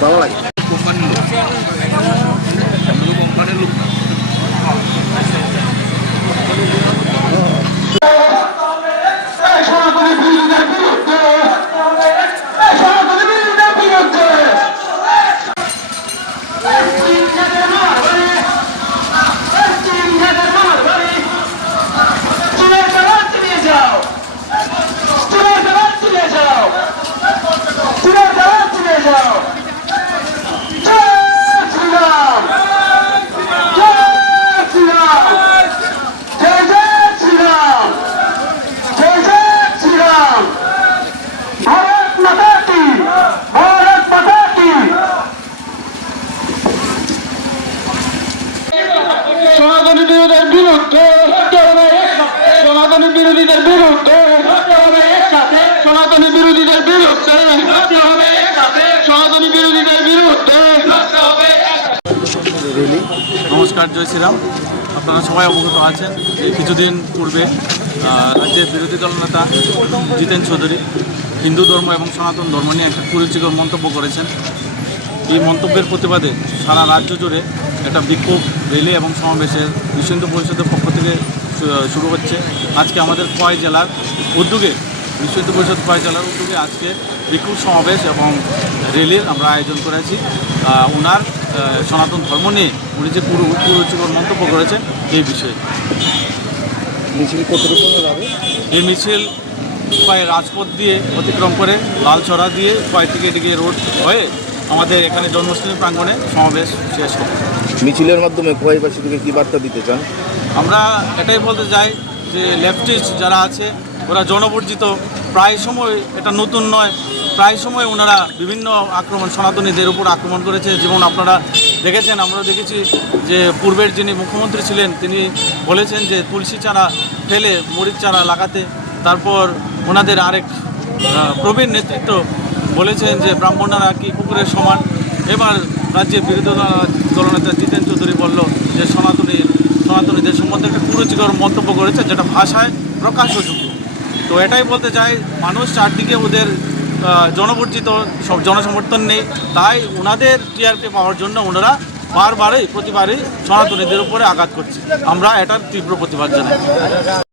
ভালো লাগে সনাতনী বিরোধীদের বিরুদ্ধে সনাতনী বিরোধীদের বিরুদ্ধে সনাতনী বিরোধীদের বিরুদ্ধে সনাতনী বিরোধীদের বিরুদ্ধে। নমস্কার, জয় শ্রীরাম। আপনারা সবাই অবগত আছেন যে কিছুদিন পূর্বে রাজ্যের বিরোধী দলনেতা জিতেন চৌধুরী হিন্দু ধর্ম এবং সনাতন ধর্ম নিয়ে একটা কুরুচিকর মন্তব্য করেছেন। এই মন্তব্যের প্রতিবাদে সারা রাজ্য জুড়ে একটা বিক্ষোভ র্যালি এবং সমাবেশের বিশ্ব হিন্দু পরিষদের পক্ষ থেকে শুরু হচ্ছে। আজকে আমাদের খোয়াই জেলার উদ্যোগে বিশ্ব হিন্দু পরিষদ খোয়াই জেলার উদ্যোগে আজকে বিক্ষোভ সমাবেশ এবং র্যালির আমরা আয়োজন করেছি। ওনার সনাতন ধর্ম নিয়ে উনি যে কুরুচিকর মন্তব্য করেছেন এই বিষয়ে। মিছিল কতটুকু যাবে? এই মিছিল খোয়াই রাজপথ দিয়ে অতিক্রম করে লালছড়া দিয়ে খোয়াই থেকে এদিকে রোড হয়ে আমাদের এখানে জন্মাষ্টমী প্রাঙ্গণে সমাবেশ শেষ হবে। মিছিলের মাধ্যমে খোয়াইবাসীকে কী বার্তা দিতে চান? আমরা এটাই বলতে চাই যে লেফটিস্ট যারা আছে ওরা জনবর্জিত, প্রায় সময় এটা নতুন নয়, প্রায় সময় ওনারা বিভিন্ন আক্রমণ সনাতনীদের উপর আক্রমণ করেছে। যেমন আপনারা দেখেছেন, আমরা দেখেছি যে পূর্বের যিনি মুখ্যমন্ত্রী ছিলেন তিনি বলেছেন যে তুলসী চারা ফেলে মরিচ চারা লাগাতে। তারপর ওনাদের আরেক প্রবীণ নেতৃত্ব বলেছেন যে ব্রাহ্মণরা কি কুকুরের সমান। এবার রাজ্যের বিরোধী দলনেতা জিতেন চৌধুরী বলল যে সনাতনীদের সম্বন্ধে একটা কুরুচিকর মন্তব্য করেছে, যেটা ভাষায় প্রকাশযোগ্য। তো এটাই বলতে চাই, মানুষ চারদিকে ওদের জনবর্জিত সব জনসমর্থন নেই, তাই ওনাদের টিআরপি পাওয়ার জন্য ওনারা প্রতিবারই সনাতনীদের উপরে আঘাত করছে। আমরা এটার তীব্র প্রতিবাদ জানাই।